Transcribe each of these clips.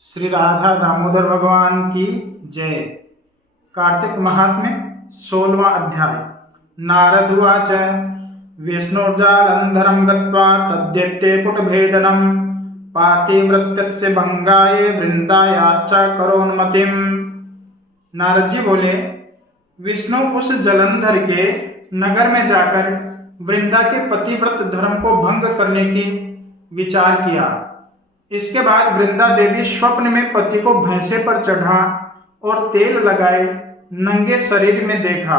श्री राधा दामोदर भगवान की जय। कार्तिक महात्म्य 16वां अध्याय। नारद उवाच विष्णुर्जालंधरं गत्वा तद्दैत्ये पुटभेदनं पातिव्रत्यस्य भंगाय वृंदायाश्च करोन्मतिम्। नारद जी बोले, विष्णु उस जलंधर के नगर में जाकर वृंदा के पतिव्रत धर्म को भंग करने की विचार किया। इसके बाद वृंदा देवी स्वप्न में पति को भैंसे पर चढ़ा और तेल लगाए नंगे शरीर में देखा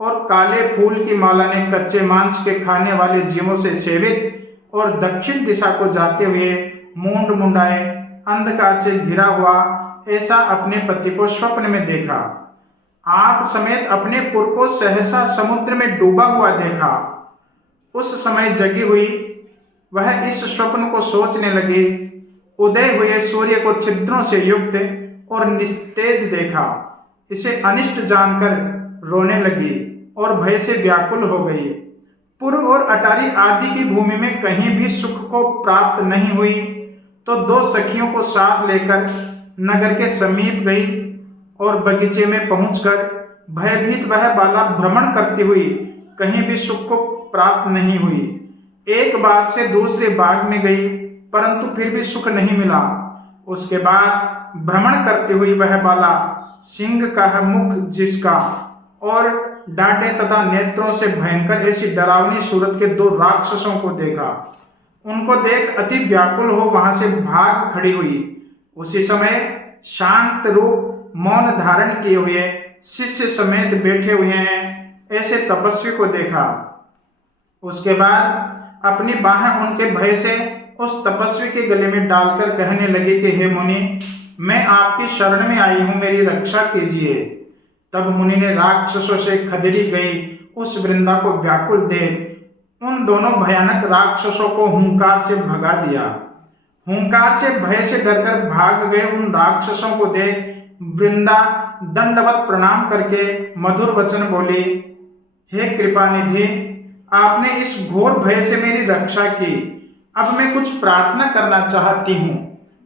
और काले फूल की माला ने कच्चे मांस के खाने वाले जीवों से सेवित और दक्षिण दिशा को जाते हुए मूंड मुंडाए अंधकार से घिरा हुआ ऐसा अपने पति को स्वप्न में देखा। आप समेत अपने पुर को सहसा समुद्र में डूबा हुआ देखा। उस समय जगी हुई वह इस स्वप्न को सोचने लगी। उदय हुए सूर्य को छिद्रों से युक्त और निस्तेज देखा। इसे अनिष्ट जानकर रोने लगी और भय से व्याकुल हो गई। पुर और अटारी आदि की भूमि में कहीं भी सुख को प्राप्त नहीं हुई तो दो सखियों को साथ लेकर नगर के समीप गई और बगीचे में पहुंचकर भयभीत वह बाला भ्रमण करती हुई कहीं भी सुख को प्राप्त नहीं हुई। एक बाग से दूसरे बाग में गई परंतु फिर भी सुख नहीं मिला। उसके बाद भ्रमण करती हुई वह बाला सिंह का मुख जिसका और डांटे तथा नेत्रों से भयंकर ऐसी डरावनी सूरत के दो राक्षसों को देखा। उनको देख अति व्याकुल हो वहां से भाग खड़ी हुई। उसी समय शांत रूप मौन धारण किए हुए शिष्य समेत बैठे हुए हैं ऐसे तपस्वी को देखा। उसके बाद अपनी बाहें उनके भय से उस तपस्वी के गले में डालकर कहने लगे कि हे मुनि, मैं आपकी शरण में आई हूं, मेरी रक्षा कीजिए। तब मुनि ने राक्षसों से खदेड़ी गई उस वृंदा को व्याकुल देख उन दोनों भयानक राक्षसों को हुंकार से भगा दिया। हुंकार से भय से डरकर भाग गए उन राक्षसों को देख वृंदा दंडवत प्रणाम करके मधुर वचन बोली, हे कृपानिधि, आपने इस घोर भय से मेरी रक्षा की। अब मैं कुछ प्रार्थना करना चाहती हूँ,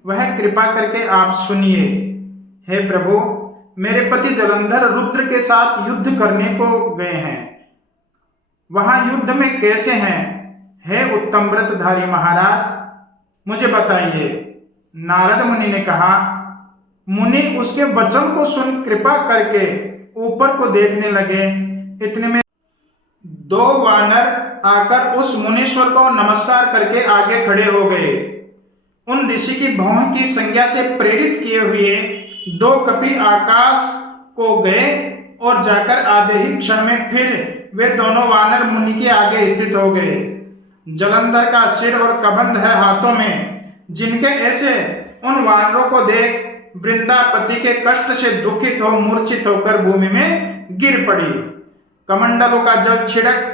वह कृपा करके आप सुनिए। हे प्रभु, मेरे पति जलंधर रुद्र के साथ युद्ध करने को गए हैं। वहां युद्ध में कैसे हैं? हे उत्तम व्रतधारी महाराज, मुझे बताइए। नारद मुनि ने कहा। मुनि उसके वचन को सुन कृपा करके ऊपर को देखने लगे। इतने में दो वानर आकर उस मुनीश्वर को नमस्कार करके आगे खड़े हो गए। उन ऋषि की भौं की संज्ञा से प्रेरित किए हुए दो कपि आकाश को गए और जाकर आधे ही क्षण में फिर वे दोनों वानर मुनि के आगे स्थित हो गए। जलंधर का सिर और कबंध है हाथों में, जिनके ऐसे उन वानरों को देख वृंदा पति के कष्ट से दुखित हो मूर्छित होकर भूमि में गिर पड़ी। कमंडलों का जल छिड़क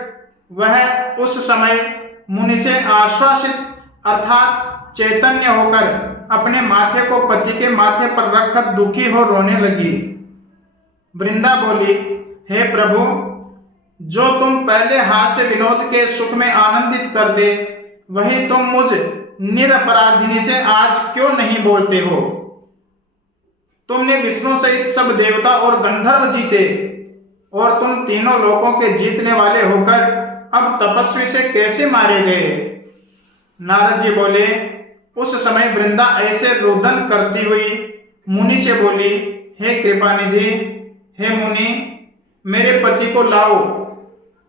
वह उस समय मुनि से आश्वासित अर्थात चैतन्य होकर अपने माथे को पति के माथे पर रखकर दुखी हो रोने लगी। वृंदा बोली, हे प्रभु, जो तुम पहले हास्य विनोद के सुख में आनंदित कर दे, वही तुम मुझ निरपराधिनी से आज क्यों नहीं बोलते हो? तुमने विष्णु सहित सब देवता और गंधर्व जीते और तुम तीनों लोकों के जीतने वाले होकर अब तपस्वी से कैसे मारे गए? नारद जी बोले, उस समय वृंदा ऐसे रोदन करती हुई मुनि से बोली, हे कृपानिधि, हे मुनि, मेरे पति को लाओ,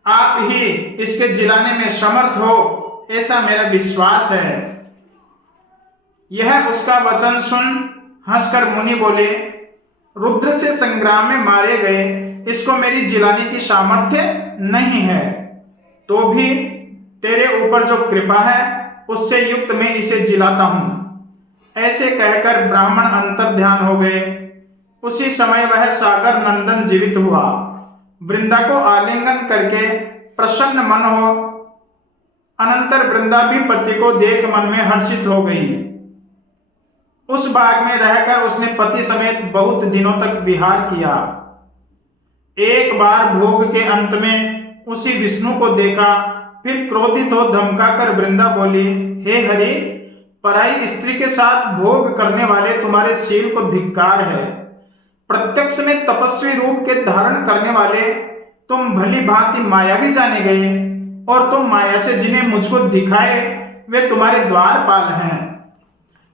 आप ही इसके जिलाने में समर्थ हो ऐसा मेरा विश्वास है। यह उसका वचन सुन हंसकर मुनि बोले, रुद्र से संग्राम में मारे गए इसको मेरी जिलाने की सामर्थ्य नहीं है, तो भी तेरे ऊपर जो कृपा है उससे युक्त मैं इसे जिलाता हूं। ऐसे कहकर ब्राह्मण अंतर्ध्यान हो गए। उसी समय वह सागर नंदन जीवित हुआ। वृंदा को आलिंगन करके प्रसन्न मन हो अनंतर वृंदा भी पति को देख मन में हर्षित हो गई। उस बाग में रहकर उसने पति समेत बहुत दिनों तक विहार किया। एक बार भोग के अंत में उसी विष्णु को देखा। फिर क्रोधित हो धमका कर वृंदा बोली, हे हरि, पराई स्त्री के साथ भोग करने वाले तुम्हारे शील को धिक्कार है। प्रत्यक्ष में तपस्वी रूप के धारण करने वाले तुम भली भांति मायावी जाने गए, और तुम माया से जिन्हें मुझको दिखाए वे तुम्हारे द्वारपाल हैं।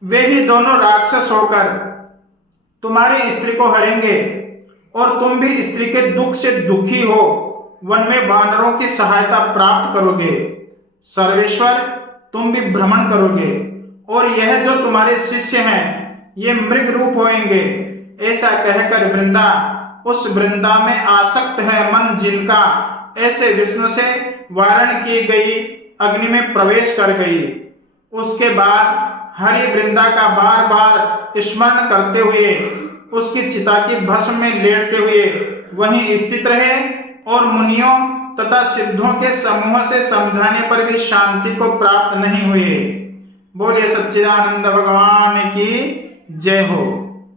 वे ही दोनों राक्षस होकर तुम्हारी स्त्री को हरेंगे, और तुम भी स्त्री के दुख से दुखी हो वन में वानरों की सहायता प्राप्त करोगे। सर्वेश्वर, तुम भी भ्रमण करोगे, और यह जो तुम्हारे शिष्य हैं ये मृग रूप होंगे। ऐसा कहकर वृंदा, उस वृंदा में आसक्त है मन जिनका, ऐसे विष्णु से वारण की गई अग्नि में प्रवेश कर गई। उसके बाद हरि वृंदा का बार बार स्मरण करते हुए उसकी चिता की भस्म में लेटते हुए वहीं स्थित रहे, और मुनियों तथा सिद्धों के समूह से समझाने पर भी शांति को प्राप्त नहीं हुए। बोलिए सच्चिदानंद भगवान की जय हो।